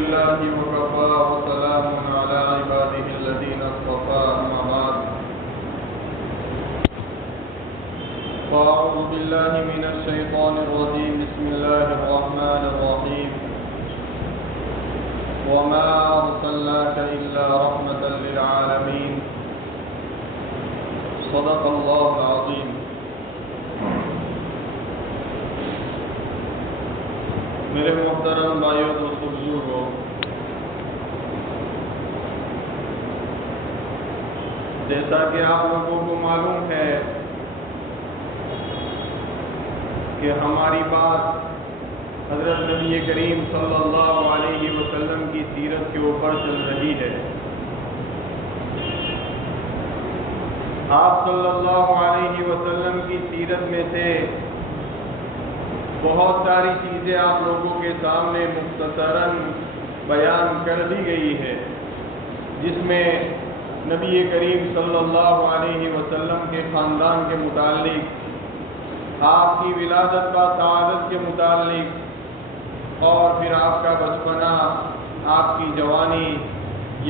لله وكفى وسلام على عباده الذين اصطفى أما بعد فأعوذ بالله من الشيطان الرجيم بسم الله الرحمن الرحيم وما أرسلناك إلا رحمة للعالمين صدق الله العظيم. میرے محترم بھائیوں دوستوں بزرگوں، جیسا کہ آپ لوگوں کو معلوم ہے کہ ہماری بات حضرت نبی کریم صلی اللہ علیہ وسلم کی سیرت کے اوپر چل رہی ہے. آپ صلی اللہ علیہ وسلم کی سیرت میں سے بہت ساری چیزیں آپ لوگوں کے سامنے مختصراً بیان کر دی گئی ہے، جس میں نبی کریم صلی اللہ علیہ وسلم کے خاندان کے متعلق، آپ کی ولادت و سعادت کے متعلق، اور پھر آپ کا بچپنا، آپ کی جوانی،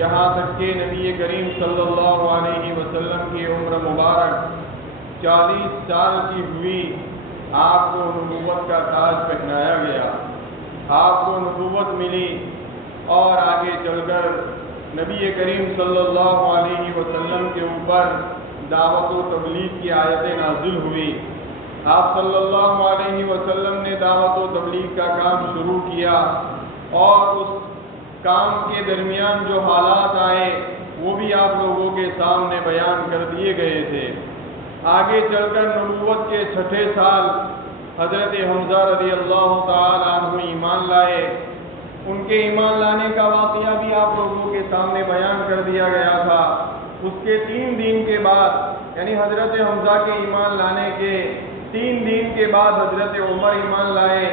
یہاں تک کہ نبی کریم صلی اللہ علیہ وسلم کی عمر مبارک 40 سال کی ہوئی، آپ کو نبوت کا تاج پہنایا گیا، آپ کو نبوت ملی، اور آگے چل کر نبی کریم صلی اللہ علیہ وسلم کے اوپر دعوت و تبلیغ کی آیتیں نازل ہوئی. آپ صلی اللہ علیہ وسلم نے دعوت و تبلیغ کا کام شروع کیا، اور اس کام کے درمیان جو حالات آئے وہ بھی آپ لوگوں کے سامنے بیان کر دیے گئے تھے. آگے چل کر نبوت کے 6 سال حضرت حمزہ رضی اللہ تعالی عنہ ایمان لائے. ان کے ایمان لانے کا واقعہ بھی آپ لوگوں کے سامنے بیان کر دیا گیا تھا. اس کے 3 دن کے بعد، یعنی حضرت حمزہ کے ایمان لانے کے 3 دن کے بعد حضرت عمر ایمان لائے.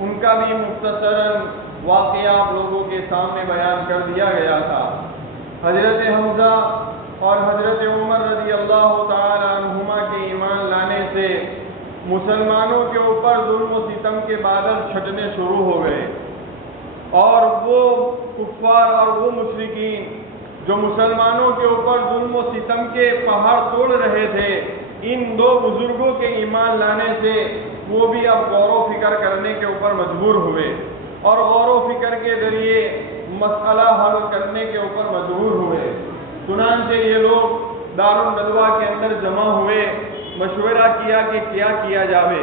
ان کا بھی مختصراً واقعہ آپ لوگوں کے سامنے بیان کر دیا گیا تھا. حضرت حمزہ اور حضرت عمر رضی اللہ تعالی عنہما کے ایمان لانے سے مسلمانوں کے اوپر ظلم و ستم کے بادل چھٹنے شروع ہو گئے، اور وہ کفار اور وہ مشرکین جو مسلمانوں کے اوپر ظلم و ستم کے پہاڑ توڑ رہے تھے، ان 2 بزرگوں کے ایمان لانے سے وہ بھی اب غور و فکر کرنے کے اوپر مجبور ہوئے، اور غور و فکر کے ذریعے مسئلہ حل کرنے کے اوپر مجبور ہوئے. چنانچہ یہ لوگ دارالندوا کے اندر جمع ہوئے، مشورہ کیا کہ کیا کیا جاوے.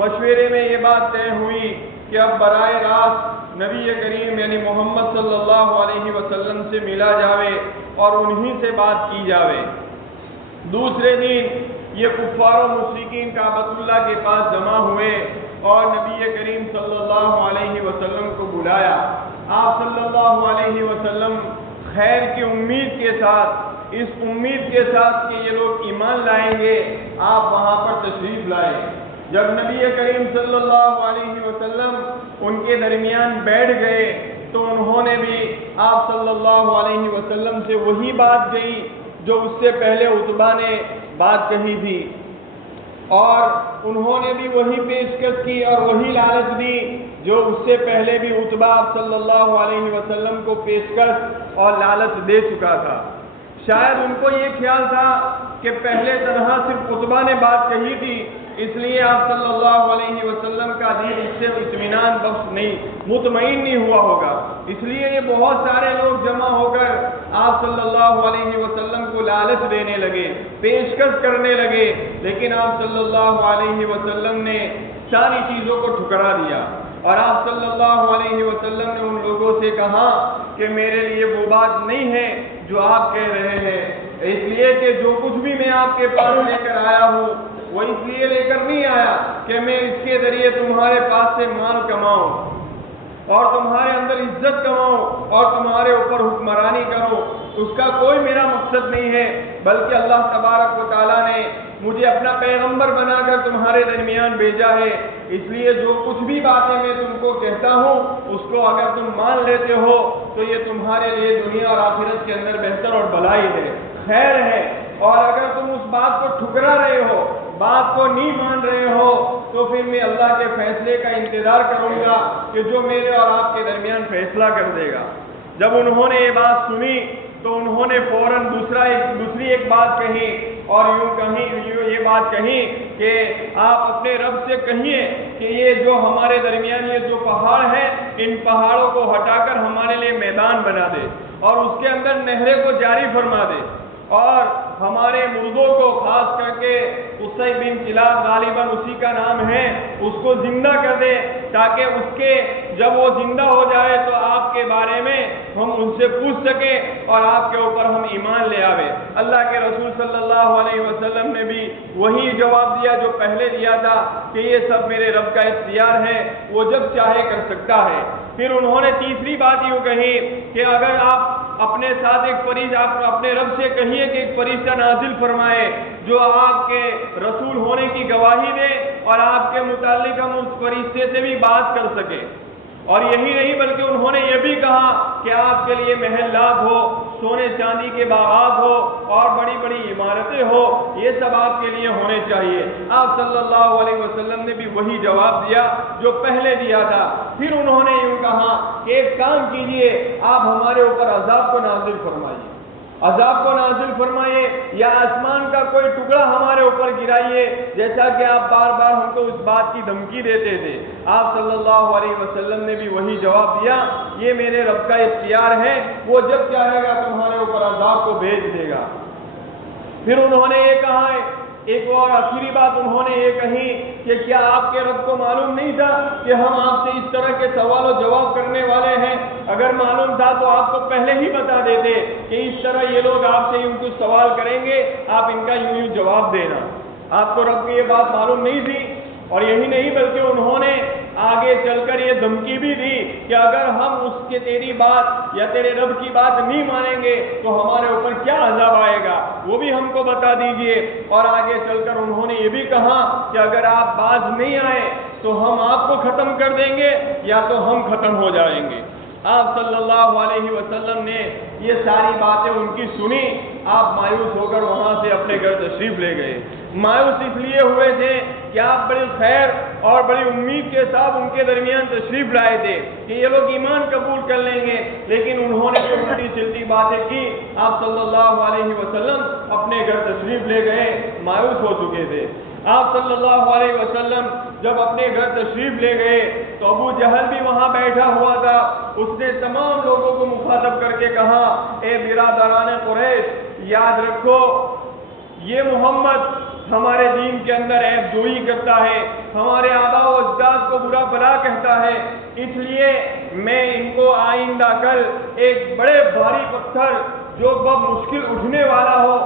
مشورے میں یہ بات طے ہوئی کہ اب براہ راست نبی کریم یعنی محمد صلی اللہ علیہ وسلم سے ملا جاوے اور انہی سے بات کی جاوے. دوسرے دن یہ کفار و مشرکین کعبۃ اللہ کے پاس جمع ہوئے اور نبی کریم صلی اللہ علیہ وسلم کو بلایا. آپ صلی اللہ علیہ وسلم خیر کی امید کے ساتھ، اس امید کے ساتھ کہ یہ لوگ ایمان لائیں گے، آپ وہاں پر تشریف لائے. جب نبی کریم صلی اللہ علیہ وسلم ان کے درمیان بیٹھ گئے تو انہوں نے بھی آپ صلی اللہ علیہ وسلم سے وہی بات کہی جو اس سے پہلے عتبہ نے بات کہی تھی، اور انہوں نے بھی وہی پیشکش کی اور وہی لالچ دی جو اس سے پہلے بھی عتبہ صلی اللہ علیہ وسلم کو پیشکش اور لالچ دے چکا تھا. شاید ان کو یہ خیال تھا کہ پہلے تنہا صرف عتبہ نے بات کہی تھی، اس لیے آپ صلی اللہ علیہ وسلم کا دل اس سے اطمینان بخش نہیں، مطمئن نہیں ہوا ہوگا. اس لیے یہ بہت سارے لوگ جمع ہو کر آپ صلی اللہ علیہ وسلم کو لالچ دینے لگے، پیشکش کرنے لگے، لیکن آپ صلی اللہ علیہ وسلم نے ساری چیزوں کو ٹھکرا دیا. اور آپ صلی اللہ علیہ وسلم نے ان لوگوں سے کہا کہ میرے لیے وہ بات نہیں ہے جو آپ کہہ رہے ہیں، اس لیے کہ جو کچھ بھی میں آپ کے پاس لے کر آیا ہوں وہ اس لیے لے کر نہیں آیا کہ میں اس کے ذریعے تمہارے پاس سے مال کماؤں اور تمہارے اندر عزت کماؤں اور تمہارے اوپر حکمرانی کروں. اس کا کوئی میرا مقصد نہیں ہے، بلکہ اللہ تبارک و تعالیٰ نے مجھے اپنا پیغمبر بنا کر تمہارے درمیان بھیجا ہے. اس لیے جو کچھ بھی باتیں میں تم کو کہتا ہوں اس کو اگر تم مان لیتے ہو تو یہ تمہارے لیے دنیا اور آخرت کے اندر بہتر اور بھلائی ہے، خیر ہے. اور اگر تم اس بات کو ٹھکرا رہے ہو بات کو نہیں مان رہے ہو تو پھر میں اللہ کے فیصلے کا انتظار کروں گا کہ جو میرے اور آپ کے درمیان فیصلہ کر دے گا۔ جب انہوں نے یہ بات سنی تو انہوں نے فوراً دوسری ایک بات کہی اور یوں یہ بات کہی کہ آپ اپنے رب سے کہیے کہ یہ جو ہمارے درمیان یہ جو پہاڑ ہے ان پہاڑوں کو ہٹا کر ہمارے لیے میدان بنا دے اور اس کے اندر نہریں کو جاری فرما دے اور ہمارے مردوں کو خاص کر کے قصی بن کلاب غالباً اسی کا نام ہے اس کو زندہ کر دے تاکہ اس کے جب وہ زندہ ہو جائے تو آپ کے بارے میں ہم ان سے پوچھ سکیں اور آپ کے اوپر ہم ایمان لے آوے۔ اللہ کے رسول صلی اللہ علیہ وسلم نے بھی وہی جواب دیا جو پہلے دیا تھا کہ یہ سب میرے رب کا اختیار ہے، وہ جب چاہے کر سکتا ہے۔ پھر انہوں نے تیسری بات یوں کہی کہ اگر آپ اپنے ساتھ ایک فرشتہ آپ اپنے رب سے کہیے کہ ایک فرشتہ نازل فرمائے جو آپ کے رسول ہونے کی گواہی دے اور آپ کے متعلق ہم اس فرشتے سے بھی بات کر سکیں۔ اور یہی نہیں بلکہ انہوں نے یہ بھی کہا کہ آپ کے لیے محلات ہو، سونے چاندی کے باغات ہو اور بڑی بڑی عمارتیں ہو، یہ سب آپ کے لیے ہونے چاہیے۔ آپ صلی اللہ علیہ وسلم نے بھی وہی جواب دیا جو پہلے دیا تھا۔ پھر انہوں نے یوں کہا کہ ایک کام کیجئے، آپ ہمارے اوپر عذاب کو نازل فرمائیے، عذاب کو نازل فرمائیے یا آسمان کا کوئی ٹکڑا ہمارے اوپر گرائیے، جیسا کہ آپ بار بار ہم کو اس بات کی دھمکی دیتے تھے۔ آپ صلی اللہ علیہ وسلم نے بھی وہی جواب دیا، یہ میرے رب کا اختیار ہے، وہ جب چاہے گا تمہارے اوپر عذاب کو بھیج دے گا۔ پھر انہوں نے یہ کہا، ایک اور آخری بات انہوں نے یہ کہی کہ کیا آپ کے رب کو معلوم نہیں تھا کہ ہم آپ سے اس طرح کے سوال و جواب کرنے والے ہیں؟ اگر معلوم تھا تو آپ کو پہلے ہی بتا دیتے کہ اس طرح یہ لوگ آپ سے یوں کچھ سوال کریں گے، آپ ان کا یوں جواب دینا۔ آپ کو رب کی یہ بات معلوم نہیں تھی؟ اور یہی نہیں بلکہ انہوں نے آگے چل کر یہ دھمکی بھی دی کہ اگر ہم اس کے تیری بات یا تیرے رب کی بات نہیں مانیں گے تو ہمارے اوپر کیا عذاب آئے گا وہ بھی ہم کو بتا دیجئے۔ اور آگے چل کر انہوں نے یہ بھی کہا کہ اگر آپ باز نہیں آئے تو ہم آپ کو ختم کر دیں گے یا تو ہم ختم ہو جائیں گے۔ آپ صلی اللہ علیہ وسلم نے یہ ساری باتیں ان کی سنی، آپ مایوس ہو کر وہاں سے اپنے گھر تشریف لے گئے۔ مایوس اس لیے ہوئے تھے کہ آپ بڑی خیر اور بڑی امید کے ساتھ ان کے درمیان تشریف لائے تھے کہ یہ لوگ ایمان قبول کر لیں گے، لیکن انہوں نے جو الٹی سلٹی باتیں کی، آپ صلی اللہ علیہ وسلم اپنے گھر تشریف لے گئے، مایوس ہو چکے تھے۔ آپ صلی اللہ علیہ وسلم جب اپنے گھر تشریف لے گئے تو ابو جہل بھی وہاں بیٹھا ہوا تھا۔ اس نے تمام لوگوں کو مخاطب کر کے کہا، اے برادران قریش، یاد رکھو یہ محمد ہمارے دین کے اندر عیب جوئی کرتا ہے، ہمارے آباء و اجداد کو برا بھلا کہتا ہے، اس لیے میں ان کو آئندہ کل ایک بڑے بھاری پتھر جو بہت مشکل اٹھنے والا ہو،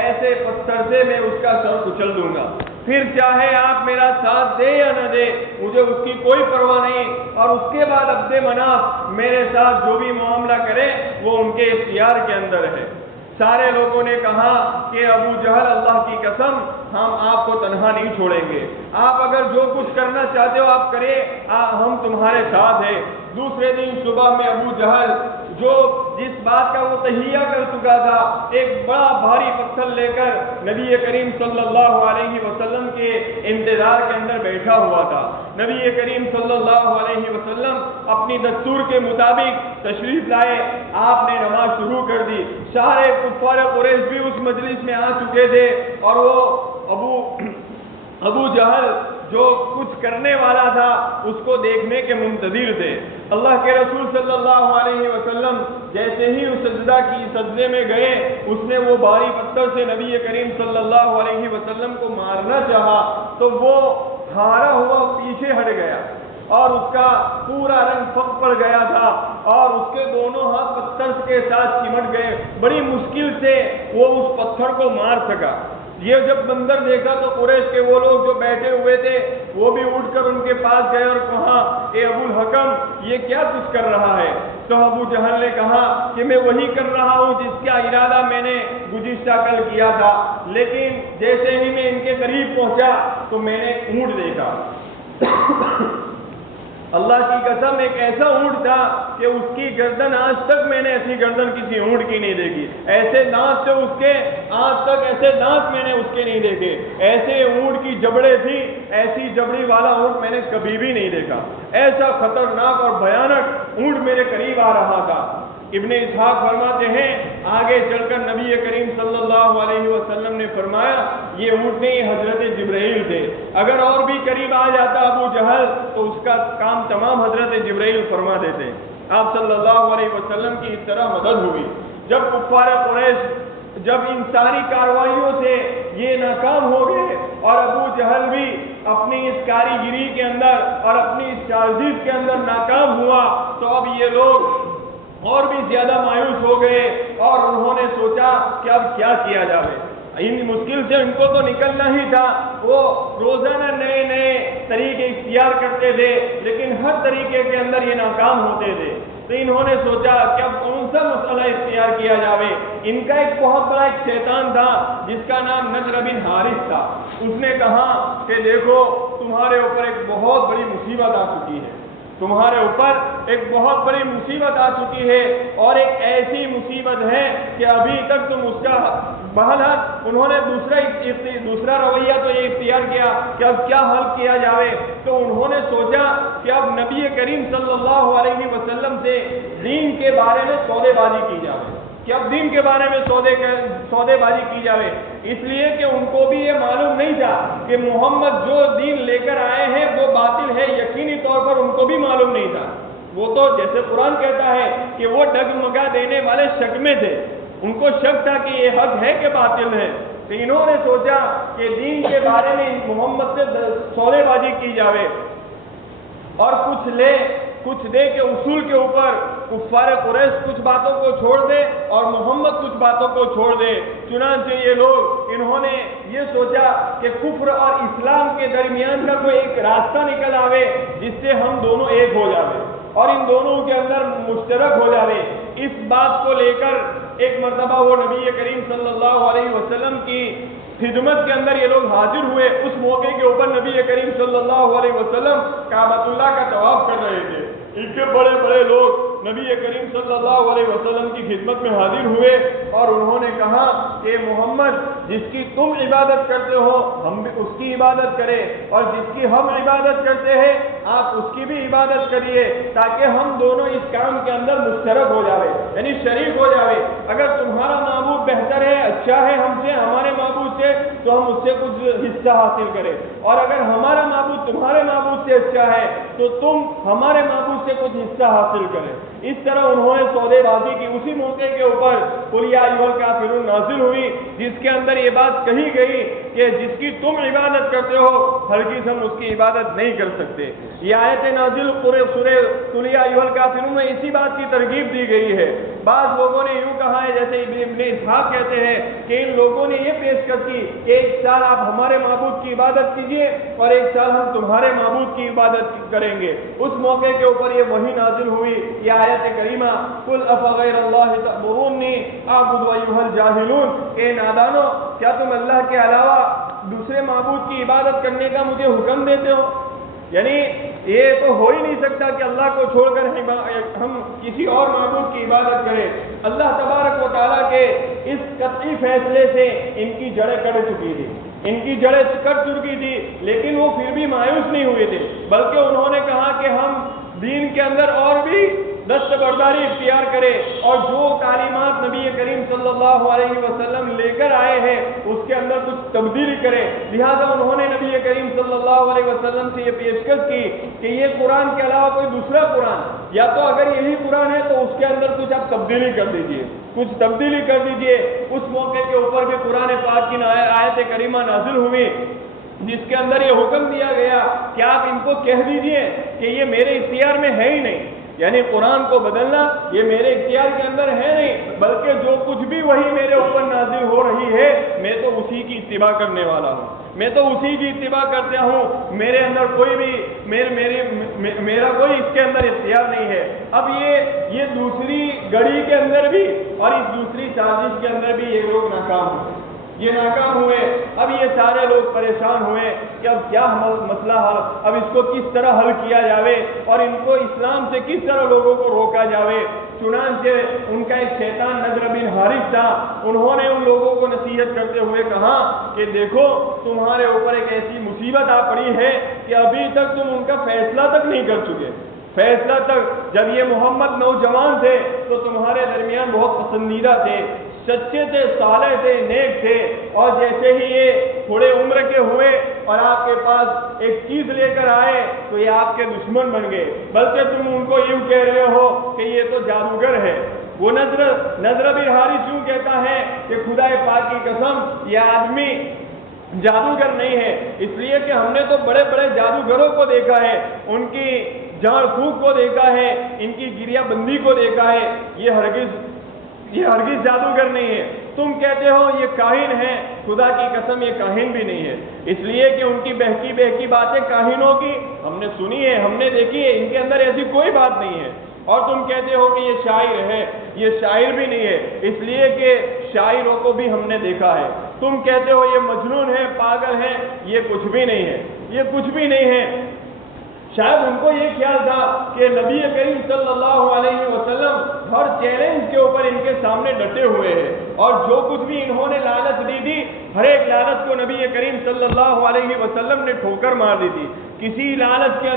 ایسے پتھر سے میں اس کا سر کچل دوں گا، پھر چاہے آپ میرا ساتھ دے یا نہ دے، مجھے اس کی کوئی پرواہ نہیں۔ اور اس کے بعد عبد مناف میرے ساتھ جو بھی معاملہ کرے وہ ان کے اختیار کے اندر ہے۔ سارے لوگوں نے کہا کہ ابو جہل، اللہ کی قسم ہم آپ کو تنہا نہیں چھوڑیں گے، آپ اگر جو کچھ کرنا چاہتے ہو آپ کریں، ہم تمہارے ساتھ ہیں۔ دوسرے دن صبح میں ابو جہل جو جس بات کا وہ تہیہ کر چکا تھا، ایک بڑا بھاری پتھر لے کر نبی کریم صلی اللہ علیہ وسلم کے انتظار کے اندر بیٹھا ہوا تھا۔ نبی کریم صلی اللہ علیہ وسلم اپنی دستور کے مطابق تشریف لائے، آپ نے نماز شروع کر دی۔ سارے کفار قریش بھی اس مجلس میں آ چکے تھے اور وہ ابو جہل جو کچھ کرنے والا تھا اس کو دیکھنے کے منتظر تھے۔ اللہ کے رسول صلی اللہ علیہ وسلم جیسے ہی اس سجدے میں گئے، اس نے وہ بھاری پتھر سے نبی کریم صلی اللہ علیہ وسلم کو مارنا چاہا تو وہ ہارا ہوا پیچھے ہٹ گیا اور اس کا پورا رنگ پھک پڑ گیا تھا اور اس کے دونوں ہاتھ پتھر کے ساتھ چمٹ گئے، بڑی مشکل سے وہ اس پتھر کو مار سکا۔ یہ جب منظر دیکھا تو قریش کے وہ لوگ جو بیٹھے ہوئے تھے وہ بھی اٹھ کر ان کے پاس گئے اور کہا، اے ابو الحکم یہ کیا کچھ کر رہا ہے؟ تو ابو جہل نے کہا کہ میں وہی کر رہا ہوں جس کا ارادہ میں نے گزشتہ کل کیا تھا، لیکن جیسے ہی میں ان کے قریب پہنچا تو میں نے اونٹ دیکھا اللہ کی قسم ایک ایسا اونٹ تھا کہ اس کی گردن آج تک میں نے ایسی گردن کسی اونٹ کی نہیں دیکھی، ایسے دانت تھے اس کے، آج تک ایسے دانت میں نے اس کے نہیں دیکھے، ایسے اونٹ کی جبڑے تھی، ایسی جبڑی والا اونٹ میں نے کبھی بھی نہیں دیکھا، ایسا خطرناک اور بھیانک اونٹ میرے قریب آ رہا تھا۔ ابن اسحاق فرماتے ہیں آگے چل کر نبی کریم صلی اللہ علیہ وسلم نے فرمایا یہ اونٹ نہیں حضرت جبرائیل تھے، اگر اور بھی قریب آ جاتا ابو جہل تو اس کا کام تمام حضرت جبرائیل فرما دیتے۔ آپ صلی اللہ علیہ وسلم کی اس طرح مدد ہوئی جب کفار قریش جب ان ساری کارروائیوں سے یہ ناکام ہو گئے اور ابو جہل بھی اپنی اس کاریگری کے اندر اور اپنی اس سازش کے اندر ناکام ہوا، تو اب یہ لوگ اور بھی زیادہ مایوس ہو گئے اور انہوں نے سوچا کہ اب کیا کیا جائے۔ ان مشکل سے ان کو تو نکلنا ہی تھا، وہ روزانہ نئے نئے طریقے اختیار کرتے تھے لیکن ہر طریقے کے اندر یہ ناکام ہوتے تھے، تو انہوں نے سوچا کہ اب کون سا مسئلہ اختیار کیا جائے۔ ان کا ایک بہت بڑا ایک شیطان تھا جس کا نام نضر بن حارث تھا، اس نے کہا کہ دیکھو تمہارے اوپر ایک بہت بڑی مصیبت آ چکی ہے، تمہارے اوپر ایک بہت بڑی مصیبت آ چکی ہے اور ایک ایسی مصیبت ہے کہ ابھی تک تم اس کا بہرحال انہوں نے دوسرا رویہ تو یہ اختیار کیا کہ اب کیا حل کیا جائے، تو انہوں نے سوچا کہ اب نبی کریم صلی اللہ علیہ وسلم سے دین کے بارے میں سودے بازی کی جائے، کہ اب دین کے بارے میں سودے بازی کی جائے، اس لیے کہ ان کو بھی یہ معلوم نہیں تھا کہ محمد جو دین لے کر آئے ہیں وہ باطل ہے، یقینی طور پر ان کو بھی معلوم نہیں تھا، وہ تو جیسے قرآن کہتا ہے کہ وہ ڈگمگا دینے والے شک میں تھے، ان کو شک تھا کہ یہ حق ہے کہ باطل ہے، تو انہوں نے سوچا کہ دین کے بارے میں محمد سے سودے بازی کی جائے اور کچھ دے کے اصول کے اوپر کفار قریش کچھ باتوں کو چھوڑ دے اور محمد کچھ باتوں کو چھوڑ دے۔ چنانچہ یہ لوگ انہوں نے یہ سوچا کہ کفر اور اسلام کے درمیان کا کوئی ایک راستہ نکل آوے جس سے ہم دونوں ایک ہو جاوے اور ان دونوں کے اندر مشترک ہو جاوے۔ اس بات کو لے کر ایک مرتبہ وہ نبی کریم صلی اللہ علیہ وسلم کی خدمت کے اندر یہ لوگ حاضر ہوئے۔ اس موقع کے اوپر نبی کریم صلی اللہ علیہ وسلم کعبۃ اللہ کا طواف کر رہے تھے، اتنے بڑے بڑے لوگ نبی کریم صلی اللہ علیہ وسلم کی خدمت میں حاضر ہوئے اور انہوں نے کہا کہ محمد جس کی تم عبادت کرتے ہو ہم بھی اس کی عبادت کریں اور جس کی ہم عبادت کرتے ہیں آپ اس کی بھی عبادت کریے تاکہ ہم دونوں اس کام کے اندر مشترک ہو جاوے، یعنی شریک ہو جاوے۔ اگر تمہارا معبود بہتر ہے، اچھا ہے ہم سے، ہمارے معبود سے، تو ہم اس سے کچھ حصہ حاصل کریں، اور اگر ہمارا معبود تمہارے معبود سے اچھا ہے تو تم ہمارے معبود سے کچھ حصہ حاصل کریں۔ اس طرح انہوں نے سودے بازی کی۔ اسی موقع کے اوپر قل یا ایھا الکافرون نازل ہوئی جس کے اندر یہ بات کہی گئی کہ جس کی تم عبادت کرتے ہو ہرگز ہم اس کی عبادت نہیں کر سکتے۔ یہ آیت نازل سورہ قل یا ایھا الکافرون میں اسی بات کی ترغیب دی گئی ہے۔ بعض لوگوں نے یوں کہا ہے، جیسے ابن اسحاق کہتے ہیں کہ ان لوگوں نے یہ پیشکش کی کہ ایک سال آپ ہمارے معبود کی عبادت کیجئے اور ایک سال ہم تمہارے معبود کی عبادت کریں گے۔ اس موقع کے اوپر یہ وحی نازل ہوئی، یہ آیت کریمہ قل افغیر اللہ تأمرونی اعبد ایھا الجاہلون، اے نادانو کیا تم اللہ کے علاوہ دوسرے معبود کی عبادت کرنے کا مجھے حکم دیتے ہو؟ یعنی یہ تو ہو ہی نہیں سکتا کہ اللہ کو چھوڑ کر ہم کسی اور معبود کی عبادت کریں۔ اللہ تبارک و تعالیٰ کے اس قطعی فیصلے سے ان کی جڑیں کٹ چکی تھی، ان کی جڑیں کٹ چکی تھی، لیکن وہ پھر بھی مایوس نہیں ہوئے تھے، بلکہ انہوں نے کہا کہ ہم دین کے اندر اور بھی دستبرداری اختیار کرے اور جو تعلیمات نبی کریم صلی اللہ علیہ وسلم لے کر آئے ہیں اس کے اندر کچھ تبدیلی کرے۔ لہذا انہوں نے نبی کریم صلی اللہ علیہ وسلم سے یہ پیشکش کی کہ یہ قرآن کے علاوہ کوئی دوسرا قرآن، یا تو اگر یہی قرآن ہے تو اس کے اندر کچھ آپ تبدیلی کر دیجئے، کچھ تبدیلی کر دیجئے۔ اس موقع کے اوپر بھی قرآن پاک کی آیت کریمہ نازل ہوئی جس کے اندر یہ حکم دیا گیا کہ آپ ان کو کہہ دیجئے کہ یہ میرے اختیار میں ہے ہی نہیں، یعنی قرآن کو بدلنا یہ میرے اختیار کے اندر ہے نہیں، بلکہ جو کچھ بھی وہی میرے اوپر نازل ہو رہی ہے میں تو اسی کی اتباع کرنے والا ہوں، میں تو اسی کی اتباع کرتا ہوں، میرے اندر کوئی بھی میرا کوئی اس کے اندر اختیار نہیں ہے۔ اب یہ دوسری گڑی کے اندر بھی اور اس دوسری سازش کے اندر بھی یہ لوگ ناکام ہوئے۔ یہ ناکام ہوئے۔ اب یہ سارے لوگ پریشان ہوئے کہ اب کیا مسئلہ حل، اب اس کو کس طرح حل کیا جاوے اور ان کو اسلام سے کس طرح لوگوں کو روکا جاوے۔ چنانچہ ان کا ایک شیطان نضر بن حارث تھا، انہوں نے ان لوگوں کو نصیحت کرتے ہوئے کہا کہ دیکھو تمہارے اوپر ایک ایسی مصیبت آ پڑی ہے کہ ابھی تک تم ان کا فیصلہ تک نہیں کر چکے۔ فیصلہ تک، جب یہ محمد نوجوان تھے تو تمہارے درمیان بہت پسندیدہ تھے، سچے تھے، صالح تھے، نیک تھے، اور جیسے ہی یہ تھوڑے عمر کے ہوئے اور آپ کے پاس ایک چیز لے کر آئے تو یہ آپ کے دشمن بن گئے، بلکہ تم ان کو یوں کہہ رہے ہو کہ یہ تو جادوگر ہے۔ وہ نضر بن حارث یوں کہتا ہے کہ خدا پاک کی قسم یہ آدمی جادوگر نہیں ہے، اس لیے کہ ہم نے تو بڑے بڑے جادوگروں کو دیکھا ہے، ان کی جھاڑ پھونک کو دیکھا ہے، ان کی گریا بندی کو دیکھا ہے، یہ ہرگز جادوگر نہیں ہے۔ تم کہتے ہو یہ کاہن ہے، خدا کی قسم یہ کاہن بھی نہیں ہے، اس لیے کہ ان کی بہکی باتیں کاہنوں کی ہم نے سنی ہے، ہم نے دیکھی ہے، ان کے اندر ایسی کوئی بات نہیں ہے۔ اور تم کہتے ہو کہ یہ شاعر ہے، یہ شاعر بھی نہیں ہے، اس لیے کہ شاعروں کو بھی ہم نے دیکھا ہے۔ تم کہتے ہو یہ مجنون ہے، پاگل ہے، یہ کچھ بھی نہیں ہے، یہ کچھ بھی نہیں ہے۔ شاید ان کو یہ خیال تھا کہ نبی کریم صلی اللہ علیہ وسلم ہر چیلنج کے اوپر ان کے سامنے ڈٹے ہوئے ہیں، اور جو کچھ بھی انہوں نے لعنت دی تھی، ہر ایک لعنت کو نبی کریم صلی اللہ علیہ وسلم نے ٹھوکر مار دی تھی۔ کسی لعنت کے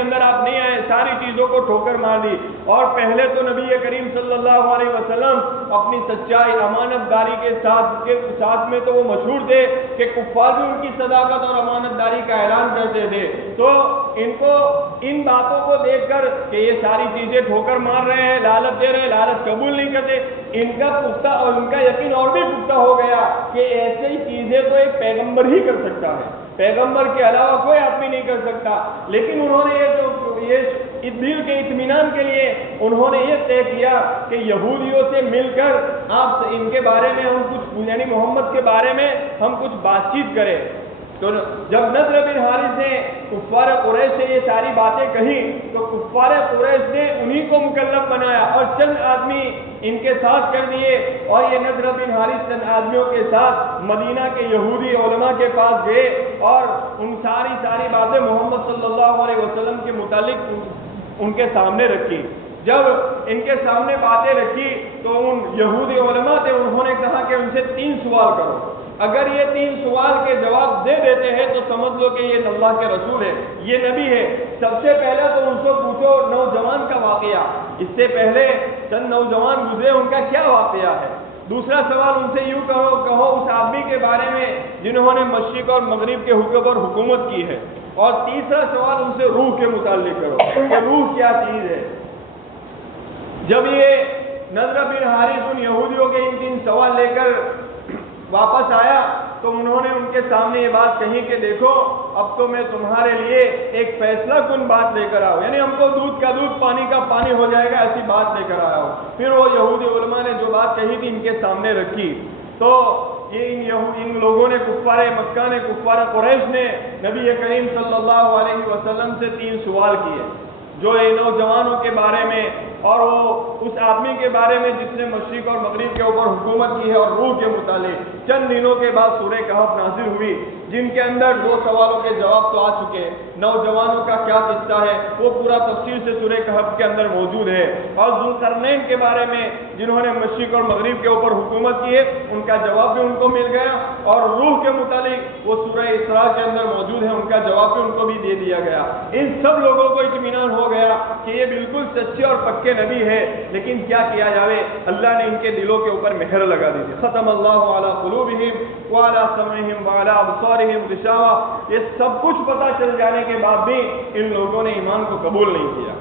اندر آپ نہیں آئے، ساری چیزوں کو ٹھوکر مار دی۔ اور پہلے تو نبی کریم صلی اللہ علیہ وسلم اپنی سچائی، امانت داری کے ساتھ میں تو وہ مشہور تھے کہ کفار بھی ان کی صداقت اور امانت داری کا اعلان کرتے تھے۔ تو ان کو ان باتوں کو دیکھ کر کہ یہ ساری چیزیں ٹھوکر مار رہے ہیں، لالچ دے رہے ہیں، لالچ قبول نہیں کرتے، ان کا پختہ اور ان کا یقین اور بھی پختہ ہو گیا کہ ایسے ہی چیزیں تو ایک پیغمبر ہی کر سکتا ہے، پیغمبر کے علاوہ کوئی آدمی نہیں کر سکتا۔ لیکن انہوں نے یہ دل کے اطمینان کے لیے انہوں نے یہ طے کیا کہ یہودیوں سے مل کر آپ ان کے بارے میں ہم کچھ، یعنی محمد کے بارے میں ہم کچھ بات چیت کریں۔ تو جب نضر بن حارث نے کفار قریش سے یہ ساری باتیں کہی تو کفار قریش نے انہی کو مکلف بنایا اور چند آدمی ان کے ساتھ کر دیے، اور یہ نضر بن حارث چند آدمیوں کے ساتھ مدینہ کے یہودی علماء کے پاس گئے اور ان ساری باتیں محمد صلی اللہ علیہ وسلم کے متعلق ان کے سامنے رکھی۔ جب ان کے سامنے باتیں رکھی تو ان یہودی علماء تھے، انہوں نے کہا کہ ان سے 3 سوال کرو، اگر یہ 3 سوال کے جواب دے دیتے ہیں تو سمجھ لو کہ یہ اللہ کے رسول ہے، یہ نبی ہے۔ سب سے پہلے تو ان سے پوچھو نوجوان کا واقعہ، اس سے پہلے چند نوجوان گزرے، ان کا کیا واقعہ ہے۔ دوسرا سوال ان سے یوں کہو اس آدمی کے بارے میں جنہوں نے مشرق اور مغرب کے حکم پر حکومت کی ہے۔ اور تیسرا سوال ان سے روح کے متعلق کرو کہ روح کیا چیز ہے۔ جب یہ نضر بن حارث ان یہودیوں کے ان 3 سوال لے کر واپس آیا تو انہوں نے ان کے سامنے یہ بات کہی کہ دیکھو اب تو میں تمہارے لیے ایک فیصلہ کن بات لے کر آؤں، یعنی ہم کو دودھ کا دودھ پانی کا پانی ہو جائے گا ایسی بات لے کر آیا ہوں۔ پھر وہ یہودی علماء نے جو بات کہی تھی ان کے سامنے رکھی تو ان لوگوں نے، کفار مکہ نے، کفار قریش نے نبی کریم صلی اللہ علیہ وسلم سے 3 سوال کیے، جو نوجوانوں کے بارے میں اور وہ اس آدمی کے بارے میں جس نے مشرق اور مغرب کے اوپر حکومت کی ہے، اور روح کے متعلق۔ چند دنوں کے بعد سورہ کہف نازل ہوئی جن کے اندر 2 سوالوں کے جواب تو آ چکے ہیں، نوجوانوں کا کیا قصہ ہے وہ پورا تفصیل سے سورہ کہف کے اندر موجود ہے، اور ذوالقرنین کے بارے میں جنہوں نے مشرق اور مغرب کے اوپر حکومت کی ہے ان کا جواب بھی ان کو مل گیا، اور روح کے متعلق وہ سورہ اسراء کے اندر موجود ہے، ان کا جواب بھی ان کو بھی دے دیا گیا۔ ان سب لوگوں کو اطمینان ہو گیا کہ یہ بالکل سچے اور پکے نبی ہے، لیکن کیا کیا جاوے، اللہ نے ان کے دلوں کے اوپر مہر لگا دی تھی۔ ختم اللہ علی قلوبہم وعلی سمعہم وعلی ابصارہم غشاوہ، یہ سب کچھ پتہ چل جانے کے بعد بھی ان لوگوں نے ایمان کو قبول نہیں کیا،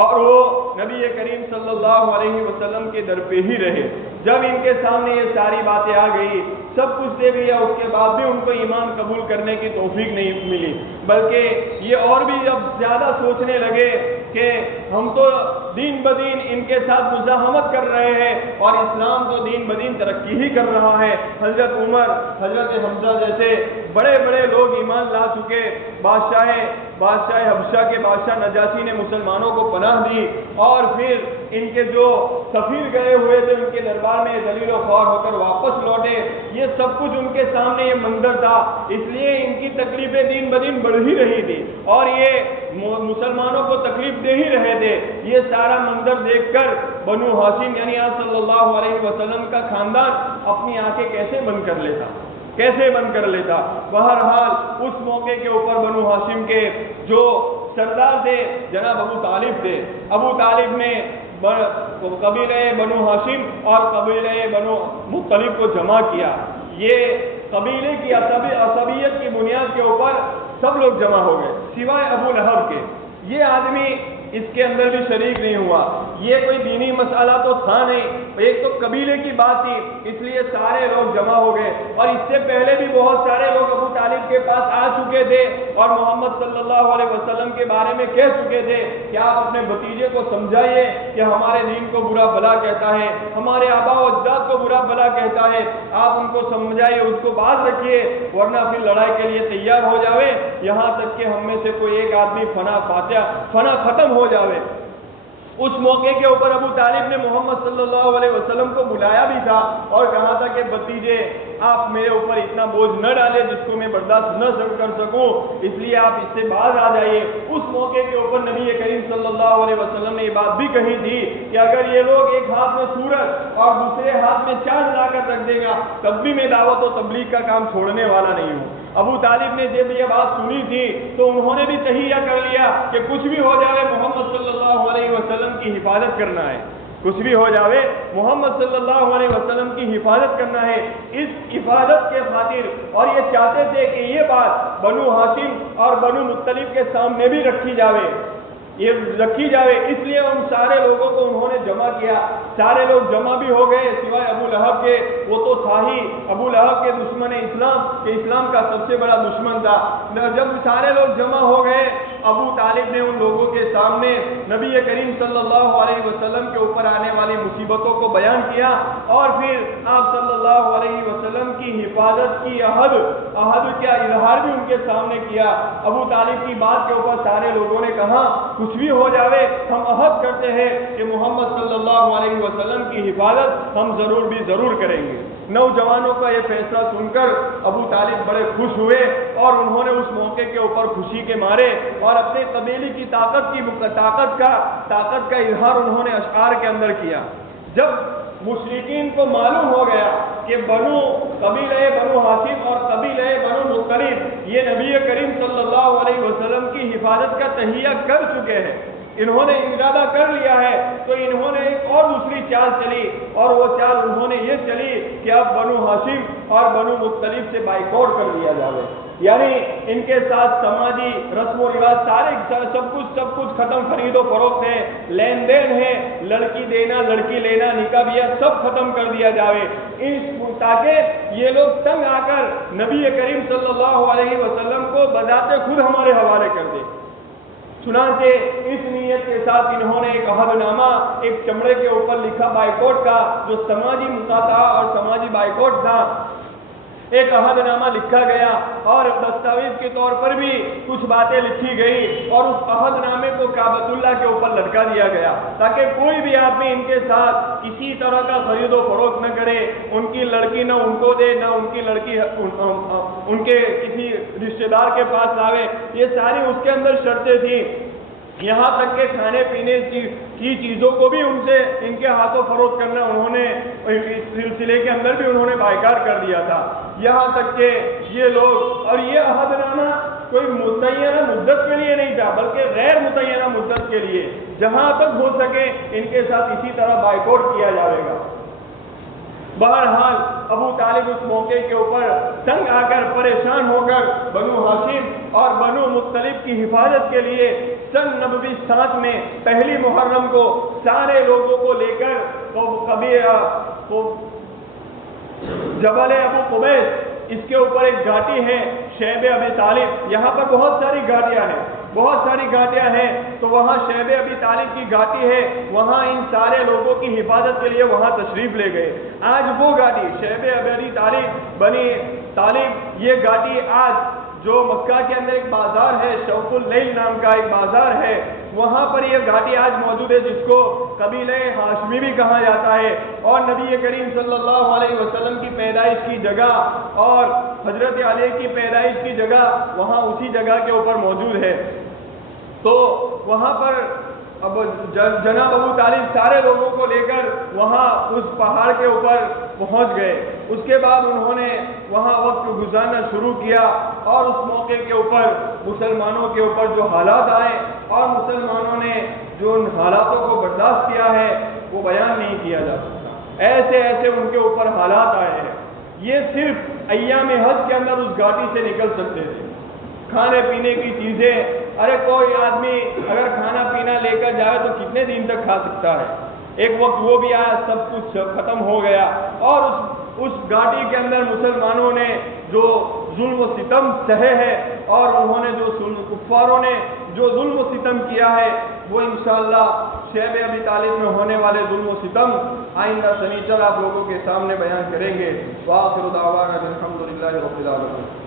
اور وہ نبی کریم صلی اللہ علیہ وسلم کے در پہ ہی رہے۔ جب ان کے سامنے یہ ساری باتیں آ گئی، سب کچھ دے گیا، اس کے بعد بھی ان کو ایمان قبول کرنے کی توفیق نہیں ملی، بلکہ یہ اور بھی اب زیادہ سوچنے لگے کہ ہم تو دین بدین ان کے ساتھ مزاحمت کر رہے ہیں اور اسلام تو دین بدین ترقی ہی کر رہا ہے۔ حضرت عمر، حضرت حمزہ جیسے بڑے بڑے لوگ ایمان لا چکے، بادشاہ حبشہ کے بادشاہ نجاشی نے مسلمانوں کو پناہ دی، اور پھر ان کے جو سفیر گئے ہوئے تھے ان کے دربار میں ذلیل و خوار ہو کر واپس لوٹے۔ یہ سب کچھ ان کے سامنے یہ منظر تھا، اس لیے ان کی تکلیفیں دین بدین بڑھ ہی رہی تھی اور یہ مسلمانوں کو تکلیف دے ہی رہے تھے۔ یہ سارا منظر دیکھ کر بنو ہاشم یعنی آپ صلی اللہ علیہ وسلم کا خاندان اپنی آنکھیں کیسے بند کر لیتا۔ بہرحال اس موقع کے اوپر بنو ہاشم کے جو سردار تھے جناب ابو طالب تھے، ابو طالب نے قبیلہ بنو ہاشم اور قبیلہ بنو مطلب کو جمع کیا۔ یہ قبیلے کی عصبیت کی بنیاد کے اوپر سب لوگ جمع ہو گئے سوائے ابو لہب کے۔ یہ آدمی اس کے اندر بھی شریک نہیں ہوا۔ یہ کوئی دینی مسئلہ تو تھا نہیں، ایک تو قبیلے کی بات تھی، اس لیے سارے لوگ جمع ہو گئے۔ اور اس سے پہلے بھی بہت سارے لوگ ابو طالب کے پاس آ چکے تھے اور محمد صلی اللہ علیہ وسلم کے بارے میں کہہ چکے تھے کہ آپ اپنے بھتیجے کو سمجھائیے کہ ہمارے دین کو برا بھلا کہتا ہے، ہمارے آباء و اجداد کو برا بھلا کہتا ہے، آپ ان کو سمجھائیے، اس کو باز رکھیے، ورنہ پھر لڑائی کے لیے تیار ہو جاوے، یہاں تک کہ ہم میں سے کوئی ایک آدمی فنا ختم ہو جاوے۔ اس موقع کے اوپر ابو طالب نے محمد صلی اللہ علیہ وسلم کو بلایا بھی تھا اور کہا تھا کہ بھتیجے آپ میرے اوپر اتنا بوجھ نہ ڈالے جس کو میں برداشت نہ کر سکوں، اس لیے آپ اس سے باز آ جائیے۔ اس موقع کے اوپر نبی کریم صلی اللہ علیہ وسلم نے یہ بات بھی کہی تھی کہ اگر یہ لوگ ایک ہاتھ میں سورج اور دوسرے ہاتھ میں چاند لا کر رکھ دے گا تب بھی میں دعوت و تبلیغ کا کام چھوڑنے والا نہیں ہوں۔ ابو طالب نے جب یہ بات سنی تھی تو انہوں نے بھی تہیہ کر لیا کہ کچھ بھی ہو جائے محمد صلی اللہ علیہ وسلم کی حفاظت کرنا ہے، کچھ بھی ہو جاوے محمد صلی اللہ علیہ وسلم کی حفاظت کرنا ہے۔ اس حفاظت کے خاطر اور یہ چاہتے تھے کہ یہ بات بنو ہاشم اور بنو مطلب کے سامنے بھی رکھی جاوے، اس لیے ان سارے لوگوں کو انہوں نے جمع کیا۔ سارے لوگ جمع بھی ہو گئے سوائے ابو لہب کے، وہ تو تھا ہی ابو لہب کے دشمن اسلام، کہ اسلام کا سب سے بڑا دشمن تھا۔ جب سارے لوگ جمع ہو گئے ابو طالب نے ان لوگوں کے سامنے نبی کریم صلی اللہ علیہ وسلم کے اوپر آنے والی مصیبتوں کو بیان کیا اور پھر آپ صلی اللہ علیہ وسلم کی حفاظت کی عہد کا اظہار بھی ان کے سامنے کیا۔ ابو طالب کی بات کے اوپر سارے لوگوں نے کہا کچھ بھی ہو جاوے ہم عہد کرتے ہیں کہ محمد صلی اللہ علیہ وسلم کی حفاظت ہم ضرور کریں گے۔ نوجوانوں کا یہ فیصلہ سن کر ابو طالب بڑے خوش ہوئے اور انہوں نے اس موقع کے اوپر خوشی کے مارے اور اپنے قبیلے کی طاقت کا اظہار انہوں نے اشعار کے اندر کیا۔ جب مشرکین کو معلوم ہو گیا کہ قبیلہ بنو ہاشم اور قبیلہ بنو مطلب یہ نبی کریم صلی اللہ علیہ وسلم کی حفاظت کا تہیہ کر چکے ہیں، انہوں نے ارادہ کر لیا ہے، تو انہوں نے ایک اور دوسری چال چلی اور وہ چال انہوں نے یہ چلی کہ اب بنو ہاشم اور بنو مطلب سے بائیکاٹ کر لیا جائے، یعنی ان کے ساتھ سماجی رسم و رواج سب کچھ ختم، خرید و فروخت ہے، لین دین ہے، لڑکی دینا لڑکی لینا نکاح بیعت سب ختم کر دیا جائے، تاکہ یہ لوگ تنگ آ کر نبی کریم صلی اللہ علیہ وسلم کو بذات خود ہمارے حوالے کر دے۔ چنانچہ اس نیت کے ساتھ انہوں نے ایک عہد نامہ ایک چمڑے کے اوپر لکھا بائیکاٹ کا، جو سماجی مقاطعہ اور سماجی بائیکاٹ تھا، ایک عہد نامہ لکھا گیا اور دستاویز کے طور پر بھی کچھ باتیں لکھی گئی اور اس عہد نامے کو کعبۃ اللہ کے اوپر لٹکا دیا گیا تاکہ کوئی بھی آدمی ان کے ساتھ کسی طرح کا خرید و فروخت نہ کرے، ان کی لڑکی نہ ان کو دے، نہ ان کی لڑکی ان کے کسی رشتہ دار کے پاس لاوے، یہ ساری اس کے اندر شرطیں تھیں۔ یہاں تک کہ کھانے پینے کی چیزوں کو بھی ان کے ہاتھوں فروخت کرنا انہوں نے اس سلسلے کے اندر بھی انہوں نے بائیکاٹ کر دیا تھا، یہاں تک کہ یہ لوگ اور یہ عہد نامہ کوئی متعینہ مدت کے لیے نہیں تھا بلکہ غیر متعینہ مدت کے لیے، جہاں تک ہو سکے ان کے ساتھ اسی طرح بائیکاٹ کیا جائے گا۔ بہرحال ابو طالب اس موقع کے اوپر تنگ آ کر پریشان ہو کر بنو ہاشم اور بنو مطلب کی حفاظت کے لیے سن 97 میں پہلی محرم کو سارے لوگوں کو لے کر جبل ابو قبیس، اس کے اوپر ایک گھاٹی ہے شیب ابی طالب، یہاں پر بہت ساری گھاٹیاں ہیں، بہت ساری گھاٹیاں ہیں، تو وہاں شیب ابی طالب کی گھاٹی ہے، وہاں ان سارے لوگوں کی حفاظت کے لیے وہاں تشریف لے گئے۔ آج وہ گھاٹی شیب ابی طالب بنی طالب، یہ گھاٹی آج جو مکہ کے اندر ایک بازار ہے، شوق اللیل نام کا ایک بازار ہے، وہاں پر یہ گھاٹی آج موجود ہے، جس کو قبیلہ ہاشمی بھی کہا جاتا ہے، اور نبی کریم صلی اللہ علیہ وسلم کی پیدائش کی جگہ اور حضرت علی کی پیدائش کی جگہ وہاں اسی جگہ کے اوپر موجود ہے۔ تو وہاں پر اب جناب ابو طالب سارے لوگوں کو لے کر وہاں اس پہاڑ کے اوپر پہنچ گئے۔ اس کے بعد انہوں نے وہاں وقت گزارنا شروع کیا، اور اس موقع کے اوپر مسلمانوں کے اوپر جو حالات آئے اور مسلمانوں نے جو ان حالاتوں کو برداشت کیا ہے وہ بیان نہیں کیا جا سکتا۔ ایسے ایسے ان کے اوپر حالات آئے ہیں، یہ صرف ایام حج کے اندر اس گھاٹی سے نکل سکتے تھے۔ کھانے پینے کی چیزیں، ارے کوئی آدمی اگر کھانا پینا لے کر جائے تو کتنے دن تک کھا سکتا ہے؟ ایک وقت وہ بھی آیا، سب کچھ ختم ہو گیا، اور اس گھاٹی کے اندر مسلمانوں نے جو ظلم و ستم سہے ہے، اور انہوں نے جو کفاروں نے جو ظلم و ستم کیا ہے، وہ انشاءاللہ شیب ابی طالب میں ہونے والے ظلم و ستم آئندہ سنیچر آپ لوگوں کے سامنے بیان کریں گے۔ وآخر دعوانا الحمدللہ رب العالمین۔